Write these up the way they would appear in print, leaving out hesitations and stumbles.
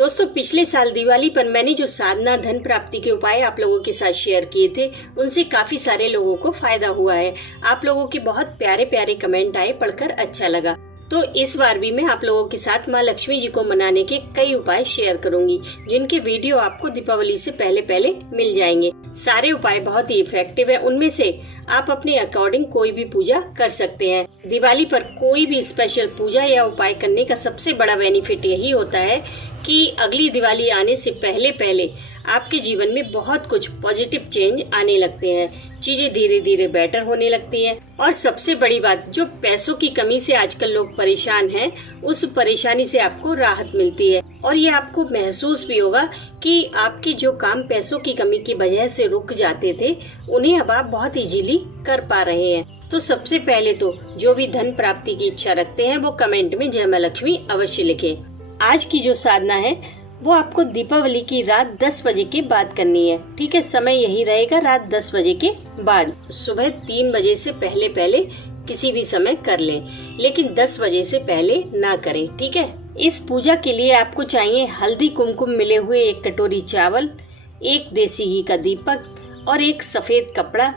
दोस्तों, पिछले साल दिवाली पर मैंने जो साधना धन प्राप्ति के उपाय आप लोगों के साथ शेयर किए थे, उनसे काफी सारे लोगों को फायदा हुआ है। आप लोगों के बहुत प्यारे प्यारे कमेंट आए, पढ़कर अच्छा लगा। तो इस बार भी मैं आप लोगों के साथ माँ लक्ष्मी जी को मनाने के कई उपाय शेयर करूंगी, जिनके वीडियो आपको दीपावली से पहले पहले मिल जाएंगे। सारे उपाय बहुत ही इफेक्टिव है। उनमें से आप अपने अकॉर्डिंग कोई भी पूजा कर सकते हैं। दिवाली पर कोई भी स्पेशल पूजा या उपाय करने का सबसे बड़ा बेनिफिट यही होता है कि अगली दिवाली आने से पहले पहले आपके जीवन में बहुत कुछ पॉजिटिव चेंज आने लगते हैं। चीजें धीरे धीरे बेटर होने लगती हैं। और सबसे बड़ी बात, जो पैसों की कमी से आजकल लोग परेशान हैं, उस परेशानी से आपको राहत मिलती है। और ये आपको महसूस भी होगा कि आपके जो काम पैसों की कमी की वजह से रुक जाते थे, उन्हें अब आप बहुत इजीली कर पा रहे हैं। तो सबसे पहले तो जो भी धन प्राप्ति की इच्छा रखते हैं, वो कमेंट में जय माँ लक्ष्मी अवश्य लिखें। आज की जो साधना है वो आपको दीपावली की रात 10 बजे के बाद करनी है। ठीक है, समय यही रहेगा, रात 10 बजे के बाद। सुबह 3 बजे से पहले पहले किसी भी समय कर लें, लेकिन 10 बजे से पहले ना करें। ठीक है। इस पूजा के लिए आपको चाहिए हल्दी कुमकुम मिले हुए 1 कटोरी चावल, 1 देसी घी का दीपक और 1 सफेद कपड़ा,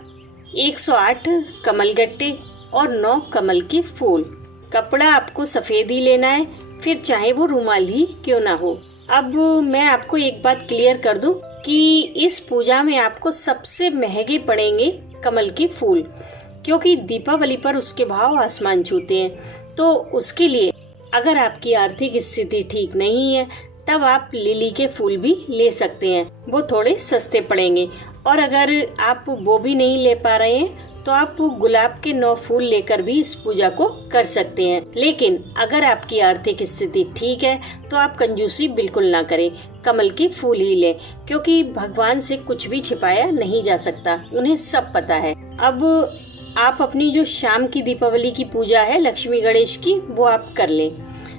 108 कमलगट्टे और 9 कमल के फूल। कपड़ा आपको सफेद ही लेना है, फिर चाहे वो रुमाल ही क्यों ना हो। अब मैं आपको एक बात क्लियर कर दूं कि इस पूजा में आपको सबसे महंगे पड़ेंगे कमल के फूल, क्योंकि दीपावली पर उसके भाव आसमान छूते हैं। तो उसके लिए अगर आपकी आर्थिक स्थिति ठीक नहीं है, तब आप लिली के फूल भी ले सकते हैं, वो थोड़े सस्ते पड़ेंगे। और अगर आप वो भी नहीं ले पा रहे हैं, तो आप गुलाब के 9 फूल लेकर भी इस पूजा को कर सकते हैं। लेकिन अगर आपकी आर्थिक स्थिति ठीक है, तो आप कंजूसी बिल्कुल ना करें, कमल के फूल ही लें, क्योंकि भगवान से कुछ भी छिपाया नहीं जा सकता, उन्हें सब पता है। अब आप अपनी जो शाम की दीपावली की पूजा है लक्ष्मी गणेश की, वो आप कर लें।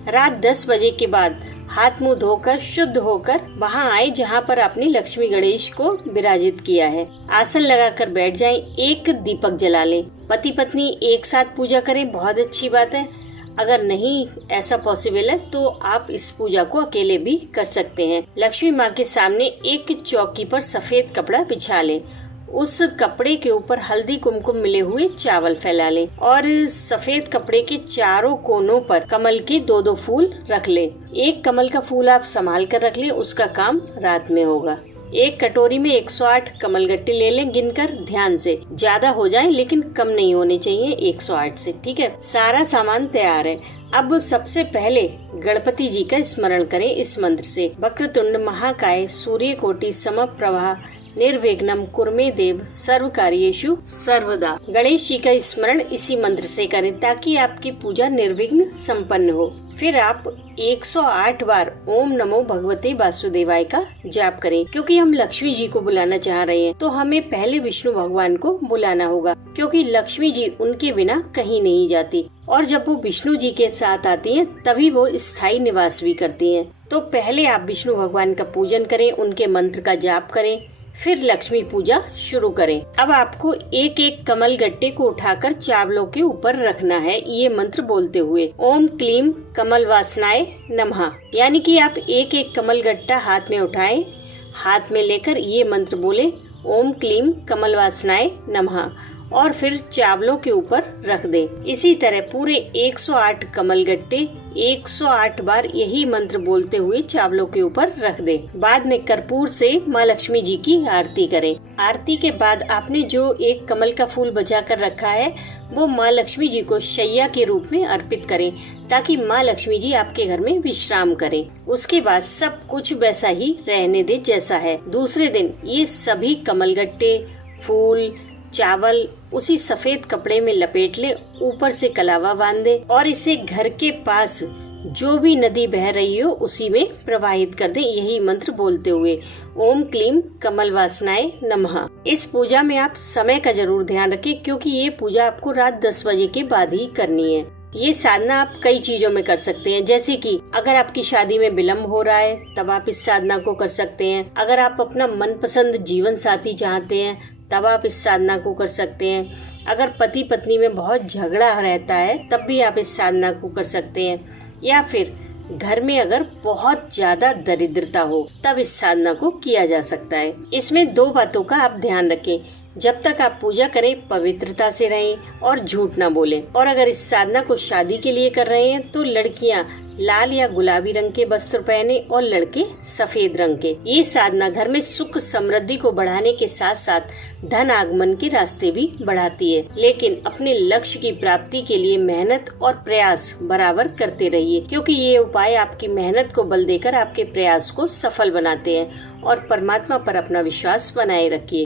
रात 10 बजे के बाद हाथ मुंह धोकर शुद्ध होकर वहां आए जहां पर आपने लक्ष्मी गणेश को विराजित किया है। आसन लगाकर बैठ जाएं, 1 दीपक जला लें। पति पत्नी एक साथ पूजा करें, बहुत अच्छी बात है। अगर नहीं ऐसा पॉसिबल है, तो आप इस पूजा को अकेले भी कर सकते हैं। लक्ष्मी माँ के सामने एक चौकी पर सफेद कपड़ा बिछा लें, उस कपड़े के ऊपर हल्दी कुमकुम मिले हुए चावल फैला लें और सफेद कपड़े के चारों कोनों पर कमल के 2-2 फूल रख लें। 1 कमल का फूल आप संभाल कर रख लें, उसका काम रात में होगा। 1 कटोरी में 108 कमलगट्टे ले लें, गिनकर ध्यान से। ज्यादा हो जाए लेकिन कम नहीं होने चाहिए 108 से। ठीक है, सारा सामान तैयार है। अब सबसे पहले गणपति जी का स्मरण करें इस मंत्र से। वक्रतुंड महाकाय सूर्यकोटि समप्रभा निर्विघ्नं कुरु देव सर्व कार्येषु सर्वदा। गणेश जी का स्मरण इसी मंत्र से करें ताकि आपकी पूजा निर्विघ्न संपन्न हो। फिर आप 108 बार ओम नमो भगवते वासुदेवाय का जाप करें। क्योंकि हम लक्ष्मी जी को बुलाना चाह रहे हैं, तो हमें पहले विष्णु भगवान को बुलाना होगा, क्योंकि लक्ष्मी जी उनके बिना कहीं नहीं जाती। और जब वो विष्णु जी के साथ आती हैं, तभी वो स्थायी निवास भी करती हैं। तो पहले आप विष्णु भगवान का पूजन करें, उनके मंत्र का जाप करें, फिर लक्ष्मी पूजा शुरू करें। अब आपको 1-1 कमल गट्टे को उठाकर चावलों के ऊपर रखना है, ये मंत्र बोलते हुए ओम क्लीम कमल वासनाय नमः। यानी कि आप 1-1 कमल गट्टा हाथ में उठाएं, हाथ में लेकर ये मंत्र बोले ओम क्लीम कमल वासनाय नमः और फिर चावलों के ऊपर रख दें। इसी तरह पूरे 108 कमल गट्टे 108 बार यही मंत्र बोलते हुए चावलों के ऊपर रख दें। बाद में कर्पूर से माँ लक्ष्मी जी की आरती करें। आरती के बाद आपने जो 1 कमल का फूल बचा कर रखा है, वो माँ लक्ष्मी जी को शैया के रूप में अर्पित करें, ताकि माँ लक्ष्मी जी आपके घर में विश्राम करें। उसके बाद सब कुछ वैसा ही रहने दे जैसा है। दूसरे दिन ये सभी कमलगट्टे, फूल, चावल उसी सफेद कपड़े में लपेट ले, ऊपर से कलावा बांध दे और इसे घर के पास जो भी नदी बह रही हो उसी में प्रवाहित कर दें, यही मंत्र बोलते हुए ओम क्लीम कमल वासनाय नमः। इस पूजा में आप समय का जरूर ध्यान रखें, क्योंकि ये पूजा आपको रात 10 बजे के बाद ही करनी है। ये साधना आप कई चीजों में कर सकते हैं, जैसे कि अगर आपकी शादी में विलम्ब हो रहा है, तब आप इस साधना को कर सकते हैं। अगर आप अपना मनपसंद जीवन साथी चाहते हैं, तब आप इस साधना को कर सकते हैं। अगर पति पत्नी में बहुत झगड़ा रहता है, तब भी आप इस साधना को कर सकते हैं। या फिर घर में अगर बहुत ज्यादा दरिद्रता हो तब इस साधना को किया जा सकता है। इसमें 2 बातों का आप ध्यान रखें। जब तक आप पूजा करें पवित्रता से रहें और झूठ ना बोलें। और अगर इस साधना को शादी के लिए कर रहे हैं तो लड़कियां लाल या गुलाबी रंग के वस्त्र पहने और लड़के सफेद रंग के। ये साधना घर में सुख समृद्धि को बढ़ाने के साथ साथ धन आगमन के रास्ते भी बढ़ाती है। लेकिन अपने लक्ष्य की प्राप्ति के लिए मेहनत और प्रयास बराबर करते रहिए, क्योंकि ये उपाय आपकी मेहनत को बल देकर आपके प्रयास को सफल बनाते हैं। और परमात्मा पर अपना विश्वास बनाए रखिए।